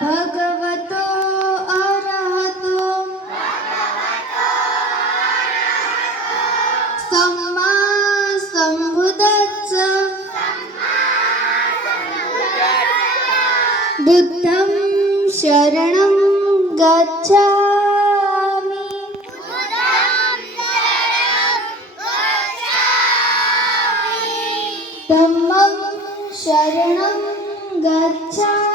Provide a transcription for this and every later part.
भगवतो अरहतो सम्मा सम्बुद्धस्स बुद्धं शरणं गच्छामि धम्मं शरणं गच्छामि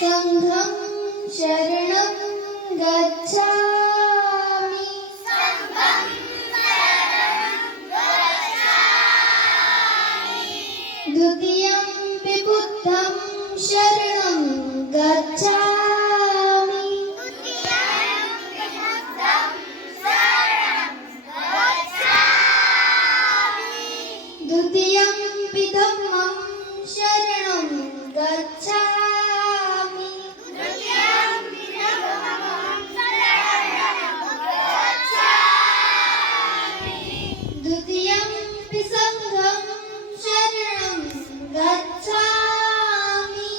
संघं शरणं गच्छामि द्वितीयं पि बुद्धं शरणं गच्छामि द्वितीयं पि धम्मं शरणं गच्छामि द्वितीयं पि संघं शरणं गच्छामि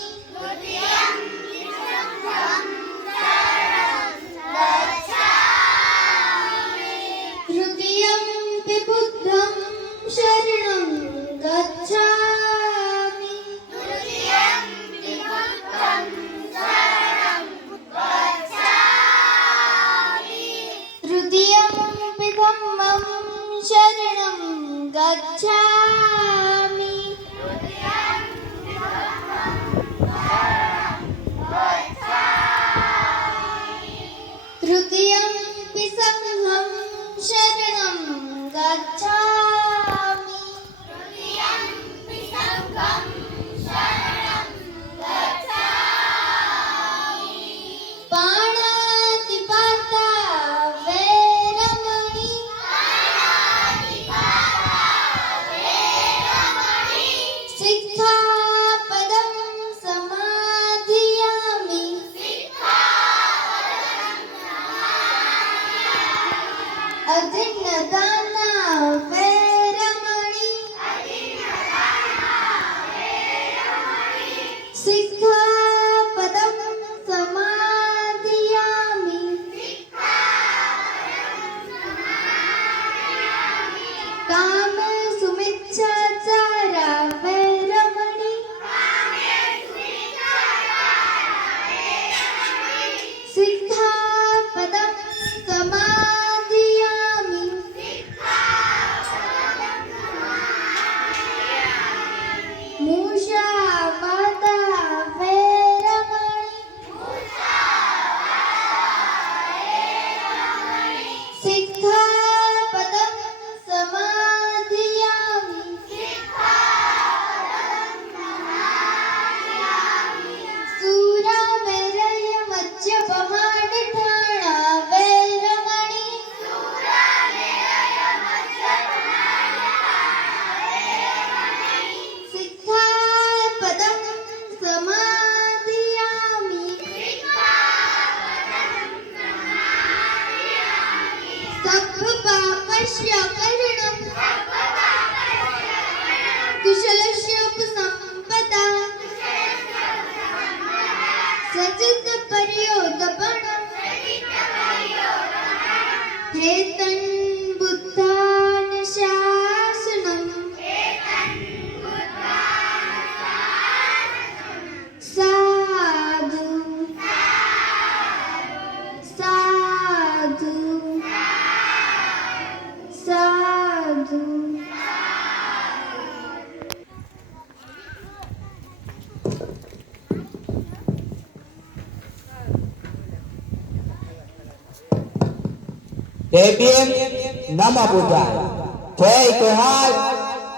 तृतीयं पि बुद्धं शरणं गच्छामि तृतीयं पि धम्मं शरणं गच्छामि तृतीयं पि संघं शरणं गच्छामि पाणातिपाता वैरमणि सिक्खापदं समाधियामि अदिन्नदाना वैरमणि सिक्खापदं समाधियामि काम सुमिच्छाचारा वैरमणि सिक्खापदं समाधियामि मूषावादा वैरमणि सिक्खापदं समाधियामि सूरामेरय मज्जपमाडठाणा वैरमणि सिक्खापदं समाधियामि सब्बपापस्य करणं कुशलस्य उपसम्पदा सजितपर्योदपणं हेतं बुद्धानुशासनं साधु साधु साधु जय भीम नमो बुद्धाय जय जोहार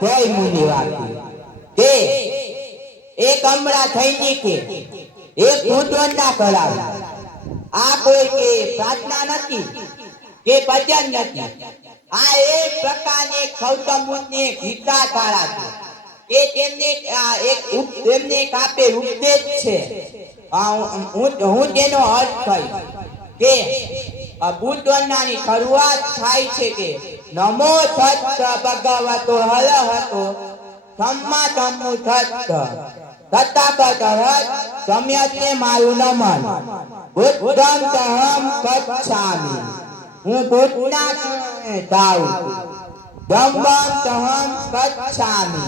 जय मुनिवादी के एक अमरा થઈ કે એક ભૂતવન ના કરાવે આ કોઈ કે પ્રાર્થના નથી કે ભજન નથી આ એક પ્રકારની ગૌતમ બુદ્ધની વિચારધારા છે એ તેમને એક આપે ઉપદેશ છે હું તેનો અર્થ કહીશ કે આ બુદ્ધવંદનાની શરૂઆત થાય છે કે નમો તત્ત ભગવતો હરહતો ધમ્મા ધમ્મુ તત્ત તથાગત હર સમ્યતે મારું નમન બુદ્ધં તહં ગચ્છામિ હું બુદ્ધના જાઉં ધમ્મં તહં ગચ્છામિ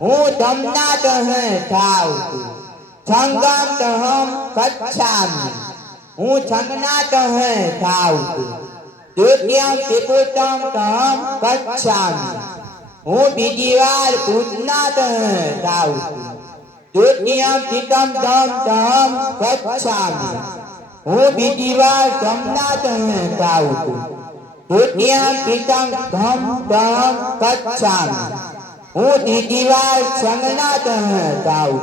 હું ધમ્મના જાઉં સંઘં તહં ગચ્છામિ હું સંઘના જાઉં દ્વિતીયં ત્રિપુટં તહં ગચ્છામિ હું બીજી વાર બુદ્ધના જાઉં દ્વિતીયં ત્રિતમ ધમ તહં ગચ્છામિ હું બીજી વાર ધમ્મના જાઉં દ્વિતીયં ત્રિતમ ધમ તહં ગચ્છામિ હું ત્રીજી વાર સંઘના જાઉં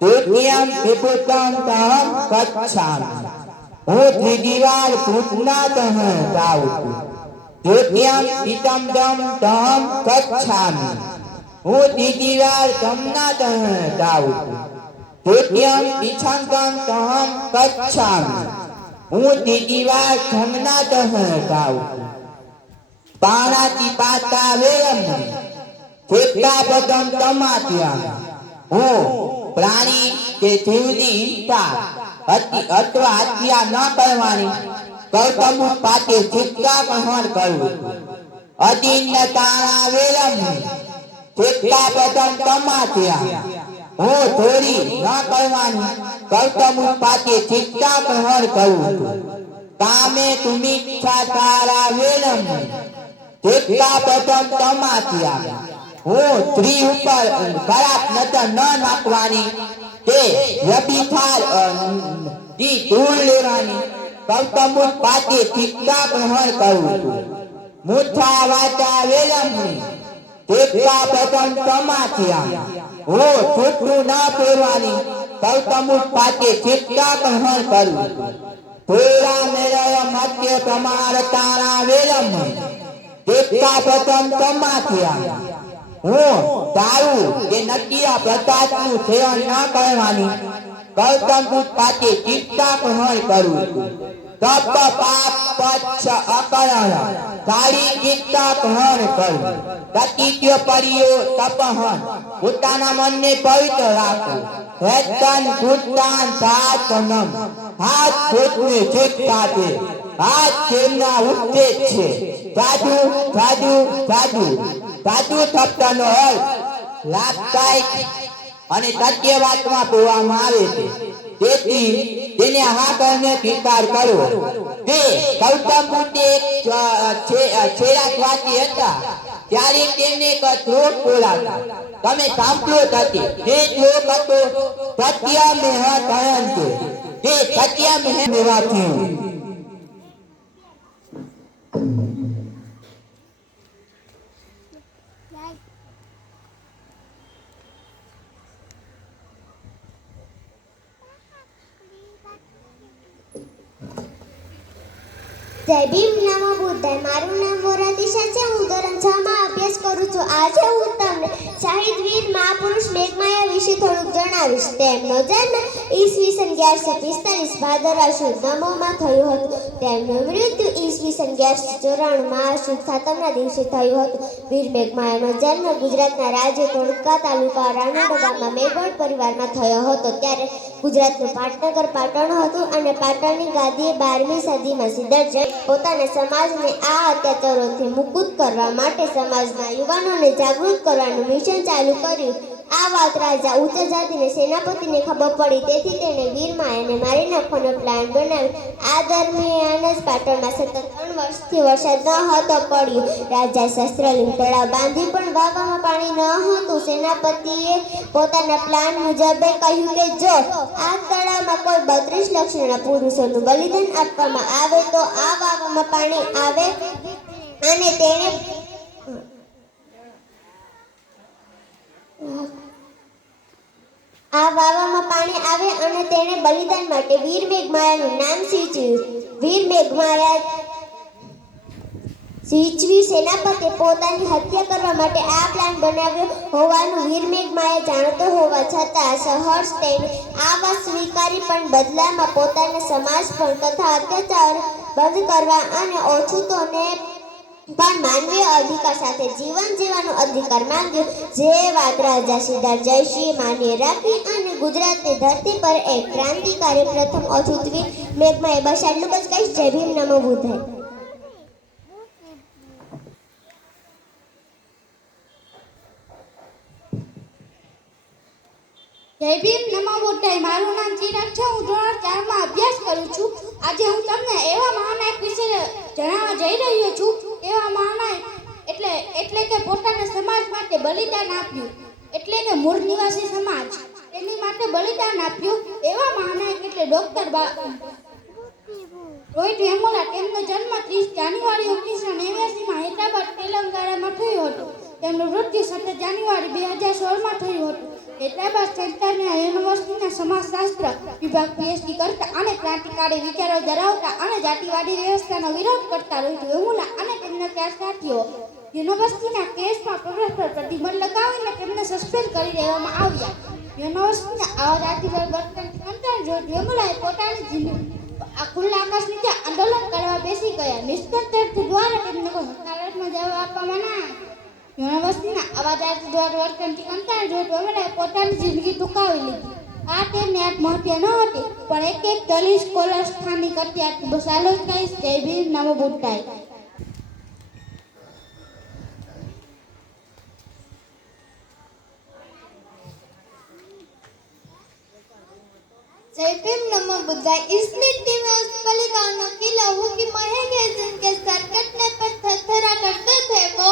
દ્વિતીયં ત્રિપુટં તહં ગચ્છામિ હું ત્રીજી વાર બુદ્ધના જાઉં દ્વિતીયં ત્રિતમ ધમ તહં ગચ્છામિ હું ત્રીજી વાર ધમ્મના જાઉં દ્વિતીયં ત્રિસંઘં તહં ગચ્છામિ હું ત્રીજી વાર સંઘના જાઉં પાણાતિપાતા વેરમણી સિક્ખાપદં સમાદિયામિ હું પ્રાણી કે જીવની હિંસા અથવા હત્યા ન કરવાની કર્તવ્યોપાતે સિક્ખાગ્રહણ કરવું અદિન્નતાના વેરમણી સિક્ખાપદં સમાદિયામિ હું ચોરી ન કરવાની કર્તવ્યોપાતે સિક્ખાગ્રહણ કરવું કામે તુમિચ્છાચારા વેરમણી સિક્ખાપદં સમાદિયામિ હું સ્ત્રી ઉપર ખરાબ નજર ન નાખવાની તે વ્યભિચાર થી દૂર લેવાની કર્તવ્યોપાતે સિક્ખાગ્રહણ કરવું મુઠ્ઠા વાચા વેરમણી સિક્ખાપદં સમાદિયામિ હું છૂટું ન પહેરવાની કર્તવ્યોપાતે સિક્ખાગ્રહણ કરવું થોડા મેળય મધ્ય પ્રમાણતાના વેરમણી સિક્ખાપદં સમાદિયામિ હું દારૂ કે નકીયા પદાર્થનું સેવન ન કરવાની કર્તવ્યોપાતે સિક્ખાગ્રહણ કરવું તપ પાપ પચ્છ અકરણ સારી સિક્ખાગ્રહણ કરવું તતિત્ય પરિયો તપહન પોતાના મનને પવિત્ર રાખવું વેતન કુટાન સાતનમ હાથ ખોટને શીખતાતે હાથ તેમના ઉચ્ચેદ છે સાધુ સાધુ સાધુ સાધુ શબ્દનો અર્થ લાભદાયક અને સત્યવાદમાં કહેવામાં આવે છે તેથી તેને હા કરીને સ્વીકાર કરવો તે ગૌતમ બુદ્ધે એક છેરાકવાદી હતા ત્યારે તેમને એક શ્લોક બોલાવ્યો તમે સાંભળ્યો જ હતી તે શ્લોક હતો સત્યમેવ જયતે તે સત્યમેવ નિવાથી જય ભીમ નમો બુદ્ધાય મારું નામ વોરા દિશા છે હું ધોરણ 6 માં અભ્યાસ કરું છું આજે હું તમને શહીદ વીર મહાપુરુષ મેઘમાયા વિશે થોડુંક જણાવીશ તેમનો જન્મ ઈસવીસન 1145 ભાદરવા સુદ 9 માં થયો હતો તેમનું મૃત્યુ ઈસવીસન 1194 માં સુદ 7 દિવસે થયું હતું વીર મેઘમાયાનો જન્મ ગુજરાતના રાજ્ય ધોળકા તાલુકા રાણાડા ગામમાં મેઘવાળ પરિવારમાં થયો હતો ત્યારે ગુજરાતનું પાટનગર પાટણ હતું અને પાટણની ગાદીએ 12મી સદીમાં સિદ્ધર્થ પોતાના સમાજને આ અત્યાચારોથી મુક્ત કરવા માટે સમાજના યુવાનોને જાગૃત કરવાનું મિશન ચાલુ કર્યું આ વાત રાજા ઉચ્ચ જાતિના સેનાપતિને ખબર પડી તેથી તેણે વીરમાયાને મારી નાખવાનો પ્લાન બનાવ્યો આ દરમિયાન જ પાટણમાં સતત 3 વર્ષથી વરસાદ ન હતો પડ્યો રાજા શસ્ત્રલિંગ તળાવ બાંધી પણ વાવવામાં પાણી ન હતું સેનાપતિએ પોતાના પ્લાન મુજબ કહ્યું કે જો આ તળાવમાં કોઈ 32 લક્ષણના પુરુષોનું બલિદાન આપવામાં આવે તો આ વાવમાં પાણી આવે અને તેણે બલિદાન માટે વીર મેઘમાયાનું નામ સૂચ્યું વીર મેઘમાયા સિંચવી સેનાપતિએ પોતાની હત્યા કરવા માટે આ પ્લાન બનાવ્યો હોવાનું વીર મેઘમાયા જાણતો હોવા છતાં સહર્ષ તેણે આ વાત સ્વીકારી પણ બદલામાં પોતાના સમાજ પર તથા અત્યાચાર બંધ કરવા અને ઓછૂતોને પણ માનવીય અધિકાર સાથે જીવન જીવવાનો અધિકાર માંગ્યો. જે વાત રાજા સિદ્ધાર્થ જયસિંહે માન્ય રાખી અને ગુજરાતની ધરતી પર એક ક્રાંતિકારી પ્રથમ અછૂતવીર મેઘમાએ બસ આટલું બસ કહીશ. જય ભીમ, નમો બુદ્ધાય. જય ભીમ, નમો બુદ્ધાય. મારું નામ ચિરાગ છે. હું ધોરણ 4 માં અભ્યાસ કરું છું. આજે હું તમને એવા મહાનાયક વિશે જણાવવા જઈ રહ્યો છું. એવા મહાનાયક એટલે કે પોતાના સમાજ માટે બલિદાન આપ્યું, એટલે કે મૂળ નિવાસી સમાજ એની માટે બલિદાન આપ્યું. એવા મહાનાયક એટલે ડોક્ટર રોહિત વેમુલા. તેમનો જન્મ 30 જાન્યુઆરી 1989 માં હૈદરાબાદ, તેલંગાણામાં થયો હતો. તેમનું મૃત્યુ 17 જાન્યુઆરી 2016 માં થયું હતું. હૈદરાબાદ સેન્ટ્રલ યુનિવર્સિટીના સમાજશાસ્ત્ર વિભાગ PhD કરતા અને ક્રાંતિકારી વિચારો ધરાવતા અને જાતિવાદી વ્યવસ્થાનો વિરોધ કરતા રોહિત વેમુલા અને તેમના 4 સાથીઓ યુનિવર્સિટીના કેસમાં પ્રવેશ પર પ્રતિબંધ લગાવીને તેમને સસ્પેન્ડ કરી દેવામાં આવ્યા. યુનિવર્સિટીના આવા જાતિવાદી વર્તનથી કંટાળી રોહિત વેમુલાએ પોતાની જિંદગી ખુલ્લા આકાશ નીચે આંદોલન કરવા બેસી ગયા. નિષ્કર્ષ દ્વારા તેમને કોઈ હકારાત્મક જવાબ આપવામાં ના આવ્યો. યુનિવર્સિટીના આવા જાતિવાદી વર્તનથી કંટાળી રોહિત વેમુલાએ પોતાની જિંદગી ટૂંકાવી લીધી. આ તેમની આત્મહત્યા ન હતી, પણ એક દલિત સ્કોલર સ્થાનિક હત્યા હતી. બસ આલો જ કહીશ. જય ભીમ, નમો બુદ્ધાય. जय भीम, नमो बुद्धाय. इसलिए दिवस बलिदानों की लहू की महक है, जिनके सर कटने पर थरथरा करते थे, वो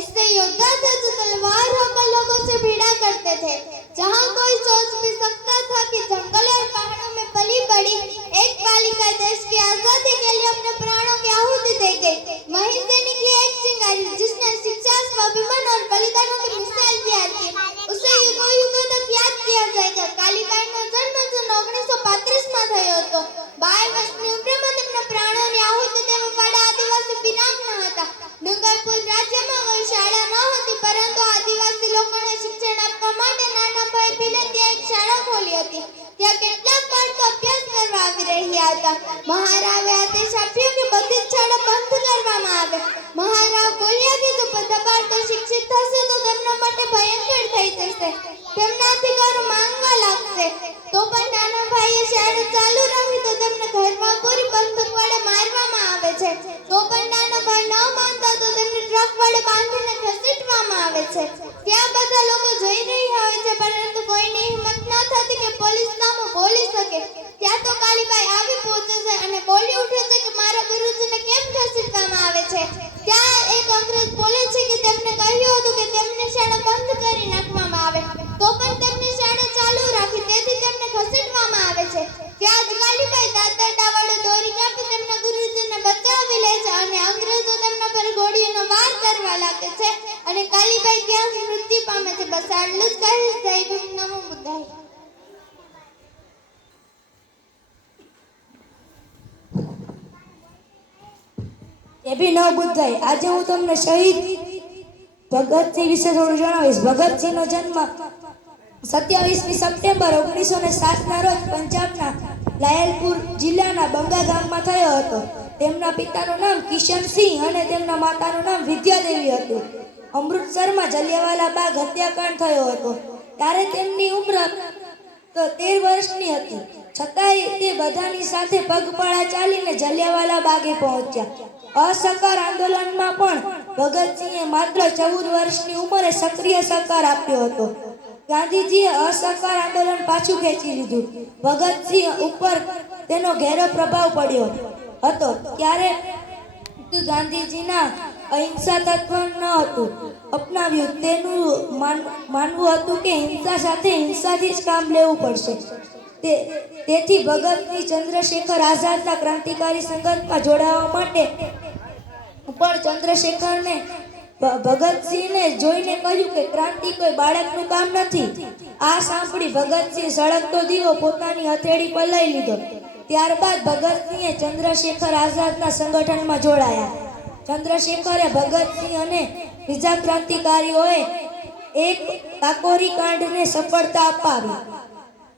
ऐसे योद्धा थे जो तलवार होकर लोगों से भिड़ा करते थे. जहाँ कोई सोच भी सकता था कि जंगल और पहाड़ों में पली बड़ी एक बालिका देश की आजादी के लिए अपने प्राणों की आहुति दे गई. वहीं से निकली एक चिंगारी जिसने शिक्षा, स्वाभिमान और बलिदानों की मिसाल तैयार की. उसे युगों युगों तक याद किया जाएगा. कालीबाईનો જન્મ જૂન 1935 માં થયો હતો. 12 વર્ષની ઉંમરમાં તેમના પ્રાણોની આહુતિ દેવા વાળા આદિવાસી વિરામ ન હતા. ડુંગરપુર રાજ્યમાં કોઈ શાળા ન હતી, પરંતુ આદિવાસી લોકોને શિક્ષણ આપવા માટે નાના ભાઈ ભીલે ત્યાં એક શાળા ખોલી હતી. ત્યાં કેટલાક બાળકો અભ્યાસ કરવા આવી રહ્યા હતા. મહારાવે આદેશ આપ્યો કે બધી જ શાળા બંધ કરવામાં આવે. મહારાવ બોલ્યા કે જો બધા બાળકો શિક્ષિત થશે તો તેમના માટે ભયંકર થઈ જશે, તેમના અધિકારો માંગવા લાગશે. તો પણ નાના ભાઈએ શાળા ચાલુ રાખી તો તેમને ઘરમાં પૂરી બંદૂક વડે મારવામાં આવે છે. તો પણ નાનો ભાઈ ન માનતા તો તેમને ટ્રક વડે બાંધીને ઘસીટવામાં આવે છે. ત્યાં બધા લોકો જોઈ રહ્યા હોય છે, પરંતુ કોઈની હિંમત ન થતી કે પોલીસ સામે બોલી શકે. ત્યાં તો કાલીબાઈ આવી પહોંચે છે અને બોલી ઉઠે છે કે મારા ગુરુજીને કેમ ઘસીટવામાં આવે છે. ત્યાં એક અંગ્રેજ બોલે છે કે તેમને કહ્યું હતું કે તેમની શાળા બંધ કરી નાખવામાં આવે, તો પણ તેમની શાળા ચાલુ રાખી, તેથી તેમને ઘસીટવામાં આવે છે. ત્યાં જ કાલીબાઈ દાંતરડા વડે દોરી કાપી તેમના ગુરુજીને બચાવી લે છે અને અંગ્રેજો તેમના પર ગોળીઓનો વાર કરવા લાગે છે અને કાલીબાઈ ત્યાં જ મૃત્યુ પામે છે. બસ આટલું જ કહીશ. જય ભીમ, નમો બુદ્ધાય. એ બી ન બુદ્ધાય. આજે હું તમને શહીદ ભગતસિંહ વિશે થોડું જણાવીશ. ભગતસિંહનો જન્મ 27મી સપ્ટેમ્બર 1907 ના રોજ પંજાબના લાયલપુર જિલ્લાના બંગા ગામમાં થયો હતો. તેમના પિતાનું નામ કિશનસિંહ અને તેમના માતાનું નામ વિદ્યાદેવી હતું. અમૃતસરમાં જલિયાવાલા બાગ હત્યાકાંડ થયો હતો ત્યારે તેમની ઉંમર 13 વર્ષની હતી. છતાંય તે બધાની સાથે પગપાળા ચાલીને જલિયાવાલા બાગે પહોંચ્યા. અસહકાર આંદોલનમાં પણ ભગતસિંહે માત્ર 14 વર્ષની ઉંમરે સક્રિય સહકાર આપ્યો હતો. ગાંધીજીએ અસહકાર આંદોલન પાછું ખેંચી લીધું. ભગતસિંહ ઉપર તેનો ઘેરો પ્રભાવ પડ્યો હતો. ત્યારે ગાંધીજીના અહિંસા તત્વ ન હતું અપનાવ્યું. તેનું માનવું હતું કે હિંસા સાથે હિંસાથી જ કામ લેવું પડશે. તેથી ભગતસિંહ ચંદ્રશેખર આઝાદના ક્રાંતિકારી સંગઠનમાં જોડાવા માટે પણ ચંદ્રશેખરને ભગતસિંહને જોઈને કહ્યું કે ક્રાંતિ કોઈ બાળકનું કામ નથી. આ સાંભળી ભગતસિંહ સળગતો દીવો પોતાની હથેળી પર લઈ લીધો. ત્યારબાદ ભગતસિંહે ચંદ્રશેખર આઝાદના સંગઠનમાં જોડાયા. ચંદ્રશેખરે ભગતસિંહ અને બીજા ક્રાંતિકારીઓએ એક કાકોરી કાંડને સફળતા અપાવી.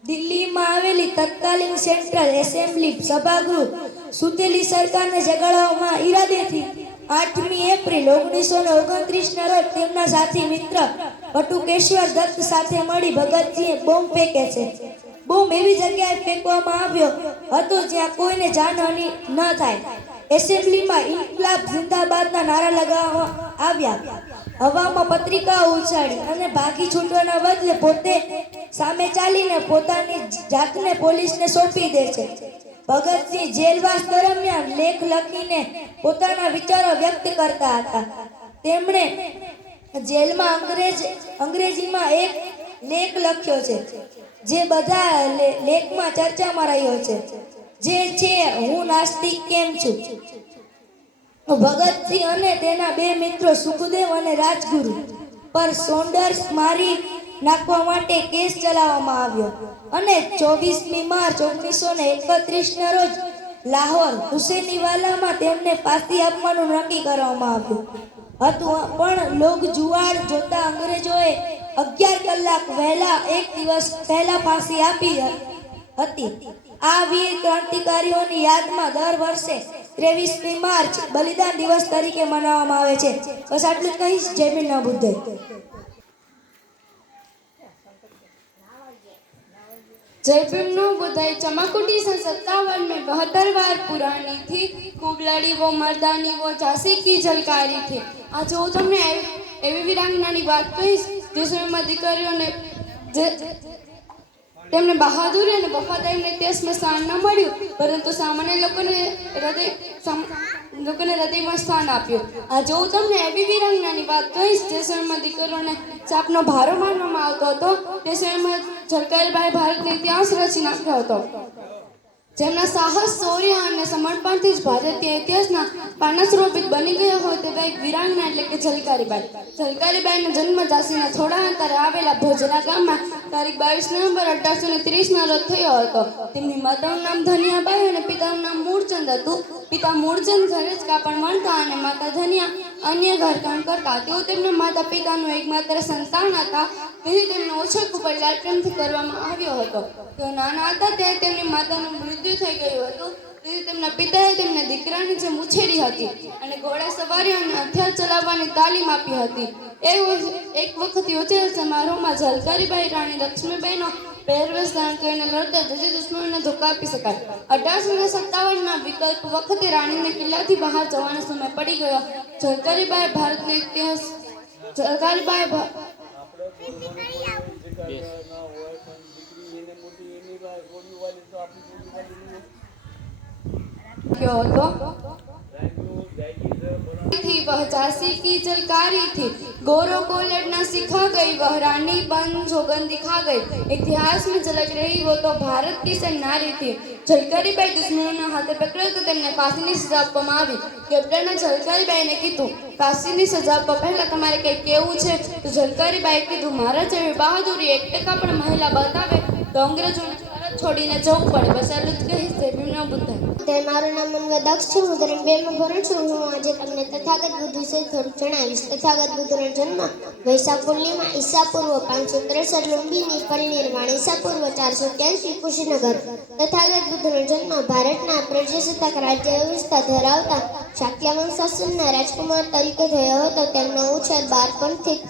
દિલ્હીમાં આવેલી તત્કાલીન સેન્ટ્રલ એસેમ્બલી સભાગૃહ સૂતેલી સરકારને જગાડવામાં ઈરાદેથી 8મી એપ્રિલ 1929ના રોજ તેમના સાથી મિત્ર બટુકેશ્વર દત્ત સાથે મળી ભગતસિંહે બોમ્બ ફેંકે છે. બોમ્બ એવી જગ્યાએ ફેંકવામાં આવ્યો હતો જ્યાં કોઈને જાનહાનિ ન થાય. એસેમ્બલીમાં ઇન્કલાબ જિંદાબાદના નારા લગાવવામાં આવ્યા. હવામાં પત્રિકાઓ ઉછાળી અને ભાગી છૂટવાના બદલે પોતે સામે ચાલીને પોતાની જાતને પોલીસને સોંપી દે છે. ભગતસિંહ જેલવાસ દરમિયાન લેખ લખીને પોતાના વિચારો વ્યક્ત કરતા હતા. તેમણે જેલમાં અંગ્રેજીમાં એક લેખ લખ્યો છે જે બધા લેખમાં ચર્ચામાં રહ્યો છે, જે છે હું નાસ્તિક કેમ છું. ભગતસિંહ અને તેના બે મિત્રો સુખદેવ અને રાજગુરુ પર સોન્ડર્સ મારી નાખવા માટે કેસ ચલાવવામાં આવ્યો અને 24મી માર્ચ 1931ના રોજ લાહોર હુસેનીવાલામાં તેમને ફાંસી આપવાનું નક્કી કરવામાં આવ્યું હતું. પણ લોક જુવાળ જોતા અંગ્રેજોએ 11 કલાક વહેલા એક દિવસ પહેલા ફાંસી આપી હતી. આ વીર ક્રાંતિકારીઓની યાદમાં દર વર્ષે 23મી માર્ચ બલિદાન દિવસ તરીકે મનાવવામાં આવે છે. બસ આટલું જ કહીશ. જય ભીમ નમો બુદ્ધાય. जय भीम नो बुधाई चमाकुटी सन 57 में 72 बार पुरानी थी, खूब लड़ी वो मर्दानी वो झांसी की झलकारी थी. आज હું તમને એવી વીરાંગનાની વાત કહીશ જે સમયમાં દીકરીઓને તેમને બહાદુરી અને વફાદારીને દેશમાં સ્થાન ન મળ્યું, પરંતુ સામાન્ય લોકોને હૃદયમાં સ્થાન આપ્યું. આજે હું તમને એવી વીરાંગનાની વાત કહીશ જે સમયમાં દીકરીઓને ચાપનો ભારો માનવામાં આવતો હતો. તે સમયમાં ઝલકારીબાઈ ભારતનો ઇતિહાસ રચી નાખ્યો હતો. જેમના સાહસ, શૌર્ય અને સમર્પણથી જ ભારતીય ઇતિહાસના પાના સ્વરૂપિત બની ગયા હોય તેવા એક વીરાંગના એટલે કે ઝલકારીબાઈ. ઝલકારીબાઈનો જન્મ ઝાંસીના થોડા અંતરે આવેલા ભોજરા ગામમાં તારીખ 22 નવેમ્બર 1830ના રોજ થયો હતો. તેમની માતાનું નામ ધનિયાબાઈ અને પિતાનું નામ મૂળચંદ હતું. પિતા મૂળચંદ ઘરે જ કાપડ વણતા અને માતા ધનિયા અન્ય ઘરકામ કરતા. તેઓ તેમના માતા પિતાનું એકમાત્ર સંતાન હતા, તેથી તેમનો ઉછેર ખૂબ જ લાડપ્રેમથી કરવામાં આવ્યો હતો. તેઓ નાના હતા ત્યારે તેમની માતાનું મૃત્યુ થઈ ગયું હતું, તેથી તેમના પિતાએ તેમને દીકરાની જેમ ઉછેરી હતી અને ઘોડા સવારી અને હથિયાર ચલાવવાની તાલીમ આપી હતી. એક વખત યોજાયેલ સમારોહમાં ઝલકારીબાઈ રાણી લક્ષ્મીબાઈનો પહેરવેશ ધારણ કરીને લડતા જજે દુશ્મનોને ધોકા આપી શકાય. 1857ના વિકલ્પ વખતે રાણીને કિલ્લાથી બહાર જવાનો સમય પડી ગયો. ઝલકારીબાઈ ભારતનો ઇતિહાસ थी वह झांसी की जलकारी थी, गोरों को लड़ना सिखा गई वह रानी बन जोगन दिखा गई. इतिहास में झलक रही वो तो भारत की सेनारी थी. ઝલકારીબાઈ દુશ્મનોના હાથે પકડાય તો તેમને ફાંસીની સજા આપવામાં આવી. કેપ્ટને ઝલકારીબાઈને કીધું, ફાંસીની સજા આપવા પહેલા તમારે કંઈ કહેવું છે? તો ઝલકારીબાઈએ કીધું, મારા જેવી બહાદુરી 1% પણ મહિલા બતાવે તો અંગ્રેજોને છોડીને જવું પડે. બસ એટલું જ કહીશ. જય ભીમ નમો બુદ્ધાય. મારું નામ મનવા દક્ષ છે. હું ધોરણ 2માં ભણું છું. હું આજે તમને તથાગત બુદ્ધ વિશે થોડુંક જણાવીશ. તથાગત બુદ્ધનો જન્મ વૈશાખ પૂર્ણિમા ઈસા પૂર્વ 563 લુંબીની પરિનિર્વાણ ઈસા પૂર્વ 483 કુશીનગર. તથાગત બુદ્ધનો જન્મ ભારતના પ્રજાસત્તાક રાજ્ય વ્યવસ્થા ધરાવતા શાક્ય વંશાસનના રાજકુમાર તરીકે થયો હતો. તેમનો ઉછેર બાળપણથી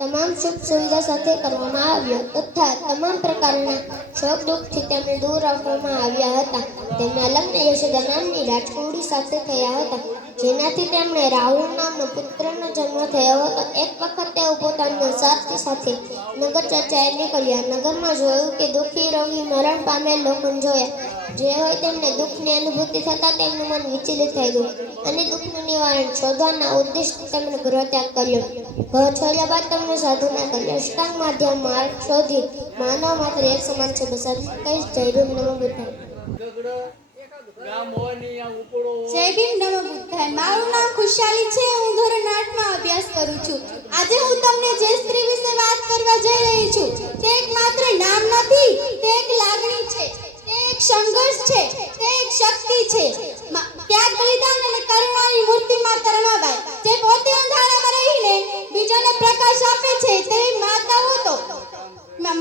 તમામ સુખ સુવિધા સાથે કરવામાં આવ્યો તથા તમામ પ્રકારના શોક દુઃખથી તેમને દૂર રાખવામાં આવ્યા હતા. તેમના લગ્ન યશોદા નામની રાજકુમારી સાથે થયા હતા, જેનાથી તેમને રાહુલ નામનો પુત્રનો જન્મ થયો હતો. એક વખત તેઓ પોતાના સાથી સાથે નગર ચર્ચાએ નીકળ્યા. નગરમાં જોયું કે દુઃખી, રોગી, મરણ પામેલ લોકોને જોયા. જે હોય તેમને દુઃખની અનુભૂતિ થતાં તેમનું મન વિચલિત થઈ ગયું અને દુઃખનું નિવારણ શોધવાના ઉદ્દેશથી તેમણે ગૃહત્યાગ કર્યો. ઘર છોડ્યા બાદ તેમણે સાધના કરી. અષ્ટાંગ માધ્યમ માર્ગ શોધી માનવ માત્ર એક સમાન છે. બસ કહીશ. જય ભીમ નમો બુદ્ધાય. જય ભીમ નમો બુદ્ધાય. મારું નામ ખુશાલી છે. હું ધોરણ 8માં અભ્યાસ કરું છું. આજે હું તમને જે સ્ત્રી વિશે વાત કરવા જઈ રહી છું તે એક માત્ર નામ નથી, તે એક લાગણી છે, તે એક સંઘર્ષ છે, તે એક શક્તિ છે. ત્યાગ, બલિદાન અને કરુણાની મૂર્તિ માતા રમાબાઈ, જે પોતે અંધારામાં રહીને બીજાને પ્રકાશ આપે છે, તે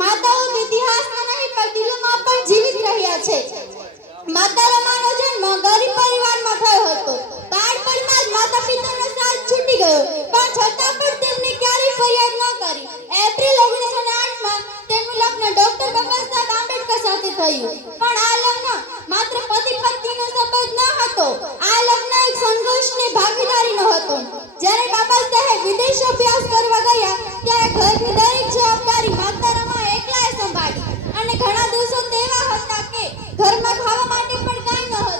માતાઓ ઇતિહાસમાં નહીં પણ દિલોમાં પણ જીવિત રહ્યા છે. માતા રમાનો જન્મ ગરીબ ગયો, પણ છતાં પણ તેમને ક્યારેય ફરિયાદ ન કરી. એપ્રિલ 1908માં તેમનું લગ્ન ડોક્ટર બાબા સાહેબ આંબેડકર સાથે થયું. પણ આ લગ્ન માત્ર પતિ પત્નીનો સંબંધ ન હતો. આ લગ્ન એક સંઘર્ષની ભાગીદારીનો હતો. જ્યારે બાબા સાહેબ વિદેશ અભ્યાસ કરવા ગયા ત્યારે ઘરની દરેક જવાબદારી માતા રમા એકલાએ સંભાળી. અને ઘણા દિવસો તેવા હતા કે ઘરમાં ખાવા માટે પણ કાંઈ ન હતું.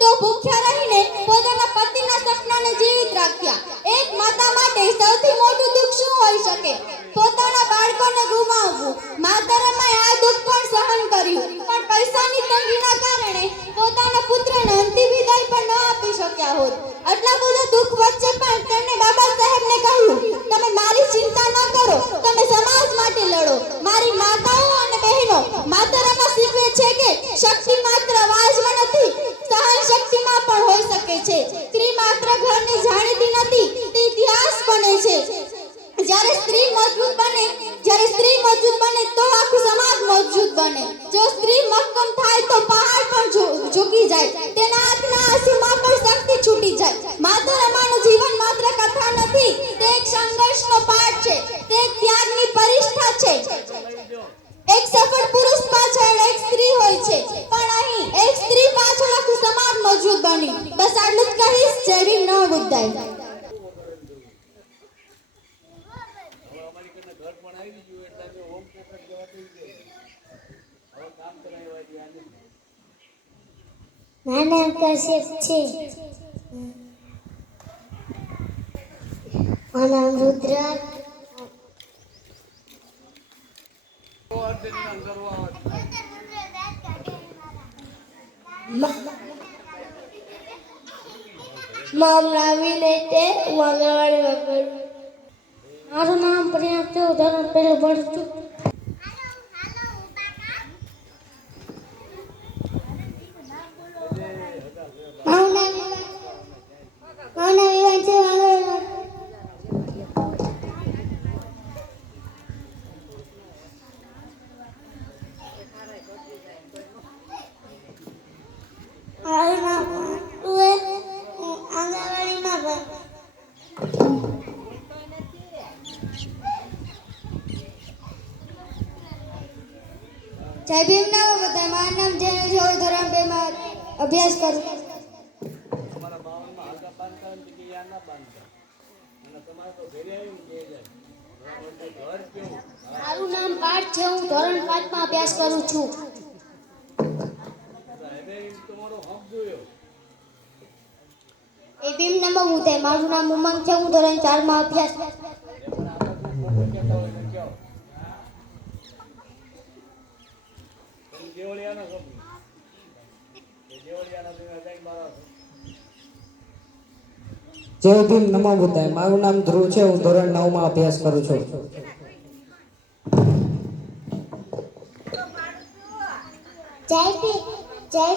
તો ભૂખ્યા રહીને પોતાના પતિના સપનાને જીવિત રાખ્યા. એક માતા માટે સૌથી મોટું દુઃખ શું હોઈ શકે? પોતાના બાળકોને ગુમાવવું. માતા રમાએ આ દુઃખ પણ સહન કર્યું, પણ પૈસાની તંગીના કારણે પોતાના પુત્રને અંતિમ વિદાય પણ ન આપી શક્યા હોત. આટલા બધા દુઃખ વચ્ચે પણ તેમણે બાબા સાહેબને કહ્યું, તમે મારી ચિંતા ન કરો, તમે સમાજ માટે લડો. મારી માતાઓ અને બહેનો, માતા રમા શીખવે છે કે શક્તિ માત્ર અવાજમાં નથી, સહન શક્તિમાં પણ હોઈ શકે છે. સ્ત્રી માત્ર ઘરની જાણીતી નથી, તે ઇતિહાસ બને છે. જ્યારે સ્ત્રી મજબૂત બને તો આખું સમાજ મજબૂત બને. જો સ્ત્રી મક્કમ થાય તો પહાડ પણ ઝૂકી જાય, તેના આંખના આંસુમાં પણ શક્તિ છૂટી જાય. માતા રમાનું જીવન માત્ર કથા નથી, તે એક સંઘર્ષનો પાઠ છે, તે એક ત્યાગની પરીક્ષા છે. એક સફળ પુરુષ પાછળ એક સ્ત્રી હોય છે, પણ અહીં એક સ્ત્રી પાછળ આખું સમાજ મજબૂત બની. બસ આટલું જ કહીશ. જય ભીમ, નમો બુદ્ધાય. મારું નામ કશ્યપ છે. મારું નામ રુદ્ર. મારું નામ વિનય છે. હું આંગણવાડીમાં કરું. મારું નામ પ્રિયાંક છે. હું ધોરણ પહેલું ભણું છું. મારું નામ વિવાન છે. હું આંગણવાડીમાં મારું નામ આંગણવાડીમાં જય ભીમ, નમો બુદ્ધાય. મારું નામ જેનું છે. હું ધોરણ 2 માં અભ્યાસ કરું છું. મારું નામ પાર્થ છે. હું ધોરણ 5 માં અભ્યાસ કરું છું. જય ભીમ, નમો બુદ્ધાય. મારું નામ ઉમંગ છે. હું ધોરણ 4 માં અભ્યાસ કરું છું. જય ભીમ, નમો બુદ્ધાય. મારું નામ ધ્રુવ છે. હું ધોરણ 9 માં અભ્યાસ કરું છું. જય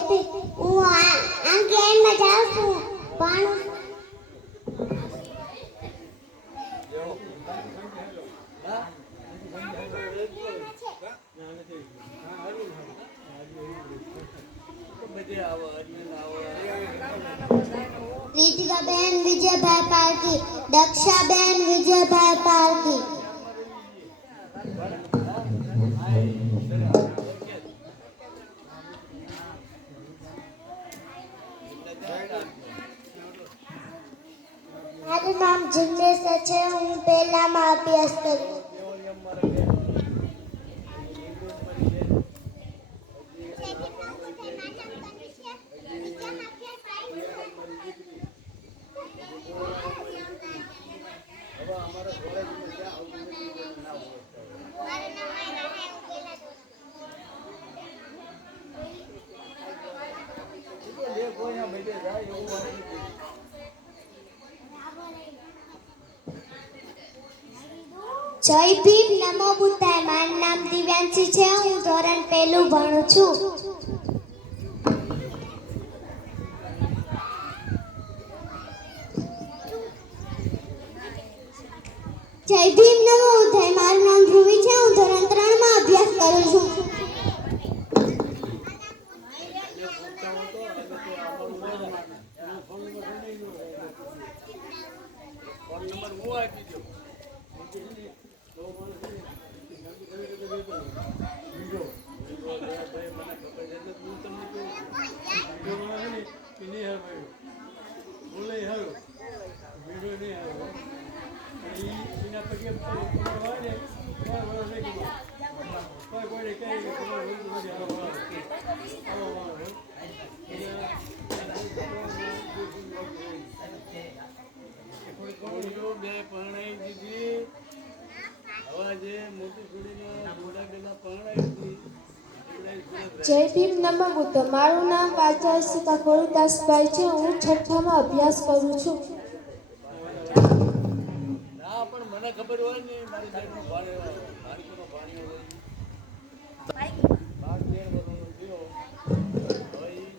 ભીમ. હું આંગણવાડીમાં જાઉં છું. ભણું છું. રીતિકાબેન વિજયભાઈ પારકી, દક્ષાબેન વિજયભાઈ પારકી. મારું નામ જિગ્નેશ છે. હું પહેલામાં અભ્યાસ કરું. જય ભીમ, નમો બુદ્ધાય. મારું નામ દિવ્યાંશી છે. હું ધોરણ 1 ભણું છું. જય ભીમ, નમો બુદ્ધાય. મારું નામ ધ્રુવી છે. હું ધોરણ 3 માં અભ્યાસ કરું છું. જય ભીમ નમઃ બુદ્ધ. મારું નામ આચાર્ય સીતા ખોડુદાસભાઈ છે. હું છઠ્ઠામાં અભ્યાસ કરું છું. ના પણ મને ખબર હોય ને મારી બેનનું બાળકોનો ભાણિયો હોય 12-13 વર્ષનો થયો. હવે ઈ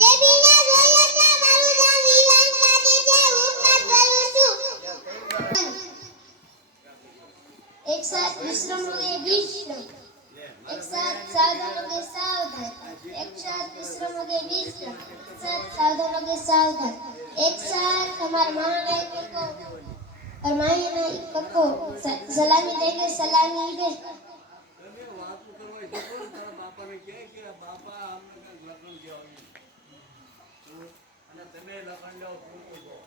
જય ભીમના જોઈએના મારું નામ વિવાન લાગે છે. હું પાઠ કરું છું. એક સાથ વિશ્રમ લોગે વિશ્રમ. एक साथ सावधान के सावधान. एक साथ विश्रम के विश्रम. एक साथ सावधान के सावधान. एक साथ हमारे महानायक को और महानायक को सलामी देंगे. सलामी दे. તમે વાતો કરવા શકો ને તારા બાપાને કહે કે આ બાપા અમને કાંઈક લખણ કહેવાય અને તમે લખણ જાઓ પૂરું કરો